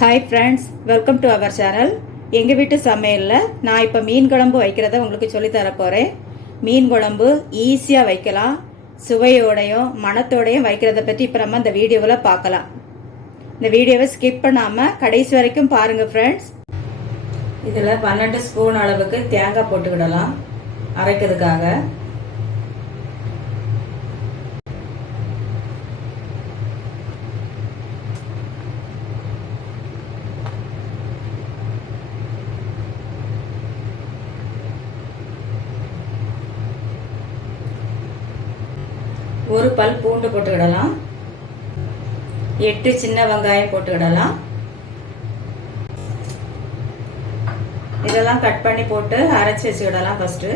Hi friends, welcome to our channel. எங்கள் வீட்டு சமையலில் நான் இப்போ மீன் குழம்பு வைக்கிறத உங்களுக்கு சொல்லித்தர போகிறேன். மீன் குழம்பு ஈஸியாக வைக்கலாம். சுவையோடையும் மணத்தோடையும் வைக்கிறத பற்றி இப்போ நம்ம இந்த வீடியோவில் பார்க்கலாம். இந்த வீடியோவை ஸ்கிப் பண்ணாமல் கடைசி வரைக்கும் பாருங்கள் ஃப்ரெண்ட்ஸ். இதில் 12 ஸ்பூன் அளவுக்கு தேங்காய் போட்டுக்கிடலாம் அரைக்கிறதுக்காக. ஒரு பல் பூண்டு போட்டுக்கிடலாம். 8 சின்ன வெங்காயம் போட்டுக்கிடலாம். இதெல்லாம் கட் பண்ணி போட்டு அரைச்சி வச்சுக்கிடலாம். ஃபர்ஸ்ட்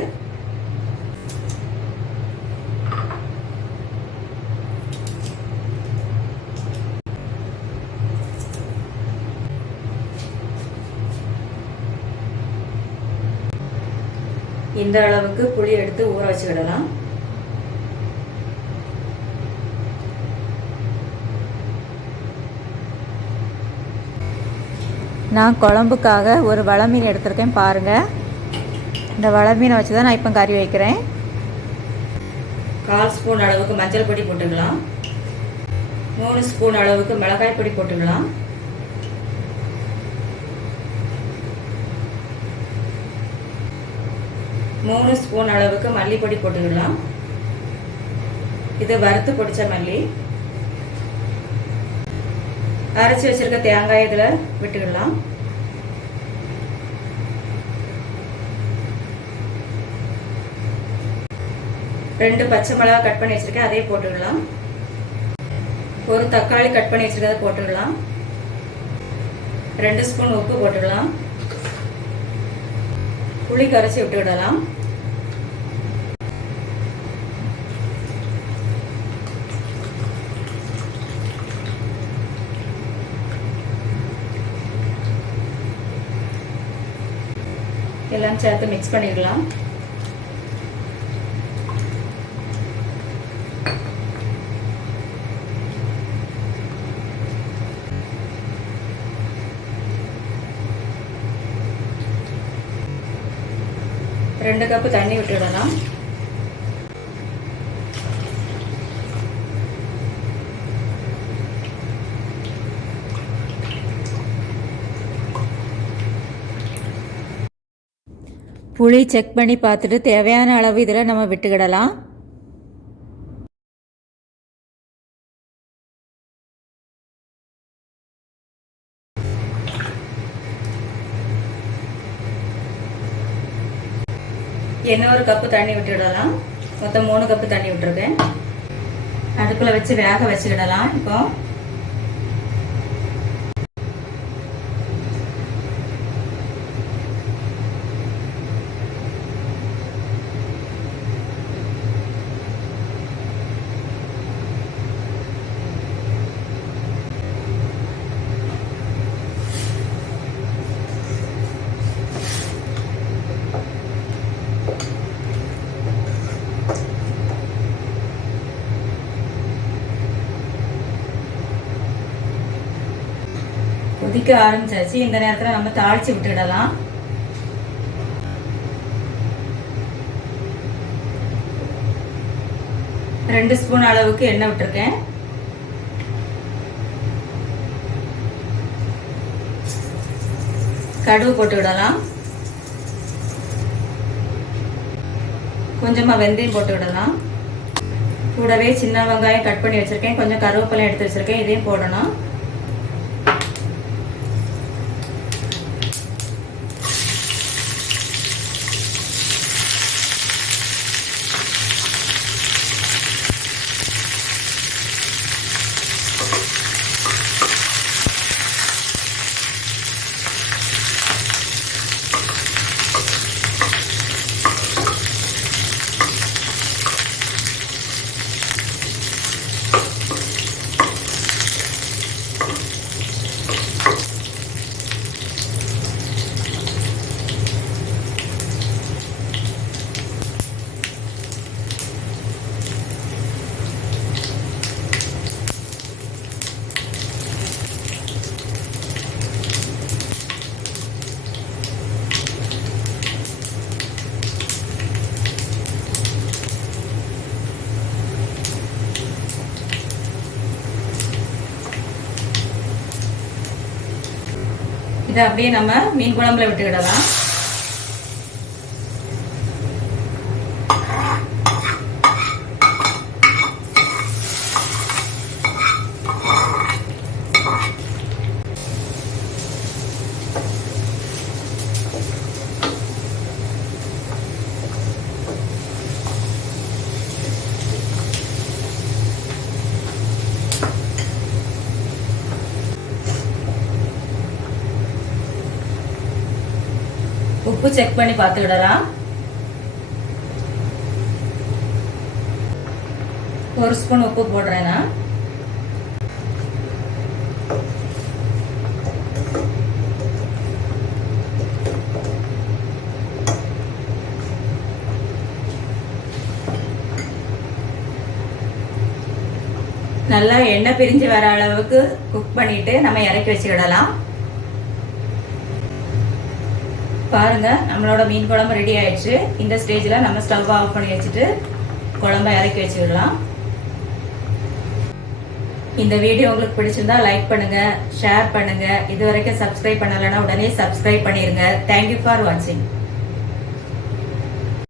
இந்த அளவுக்கு புளி எடுத்து ஊற வச்சுக்கிடலாம். நான் குழம்புக்காக ஒரு வலை மீன் எடுத்திருக்கேன் பாருங்கள். இந்த வலை மீனை வச்சு தான் நான் இப்போ கறி வைக்கிறேன். 1/4 ஸ்பூன் அளவுக்கு மஞ்சள் பொடி போட்டுக்கலாம். 3 ஸ்பூன் அளவுக்கு மிளகாய் பொடி போட்டுக்கலாம். மூணு ஸ்பூன் அளவுக்கு மல்லிப்பொடி போட்டுக்கலாம். இது வறுத்து பொடிச்ச மல்லி. அரைச்சி வச்சிருக்க தேங்காய் இதில் விட்டுக்கலாம். ரெண்டு பச்சை மிளகாய் கட் பண்ணி வச்சிருக்கேன், அதே போட்டுக்கலாம். ஒரு தக்காளி கட் பண்ணி வச்சிருக்கதை போட்டுக்கலாம். 2 ஸ்பூன் உப்பு போட்டுக்கலாம். புளி கரைச்சி விட்டுக்கிடலாம். எல்லாம் சேர்த்து மிக்ஸ் பண்ணிடலாம். ரெண்டு கப்பு தண்ணி விட்டுடலாம். புளி செக் பண்ணி பார்த்துட்டு தேவையான அளவு இதில் நம்ம விட்டுக்கிடலாம். இன்னொரு கப்பு தண்ணி விட்டுக்கிடலாம். மொத்தம் 3 கப்பு தண்ணி விட்டுருக்கேன். அடுப்பில் வச்சு வேக வச்சுக்கிடலாம். இப்போ கொதிக்க ஆரம்பிச்சாச்சு. இந்த நேரத்தில் நம்ம தாளிச்சு விட்டுடலாம். ரெண்டு ஸ்பூன் அளவுக்கு எண்ணெய் விட்டுருக்கேன். கடுகு போட்டு விடலாம். கொஞ்சமா வெந்தயம் போட்டு விடலாம். கூடவே சின்ன வெங்காயம் கட் பண்ணி வச்சிருக்கேன். கொஞ்சம் கருவேப்பிலை எடுத்து வச்சிருக்கேன், இதையும் போடணும். இதை அப்படியே நம்ம மீன் குழம்புல விட்டுக்கிடலாம். உப்பு செக் பண்ணி பார்த்துக்கிடலாம். ஒரு ஸ்பூன் உப்பு போடுறேன் நான். நல்லா எண்ணெய் பிரிஞ்சு வர அளவுக்கு குக் பண்ணிட்டு நம்ம இறக்கி வச்சுக்கிடலாம். பாருங்க, நம்மளோட மீன் குழம்பு ரெடி ஆயிடுச்சு. இந்த ஸ்டேஜ்ல நம்ம ஸ்டவ் ஆஃப் பண்ணி வச்சுட்டு குழம்ப இறக்கி வச்சுக்கிடலாம். இந்த வீடியோ உங்களுக்கு பிடிச்சிருந்தா லைக் பண்ணுங்க, ஷேர் பண்ணுங்க. இது வரைக்கும் சப்ஸ்கிரைப் பண்ணலைன்னா உடனே சப்ஸ்கிரைப் பண்ணிருங்க. தேங்க்யூ ஃபார் வாட்சிங்.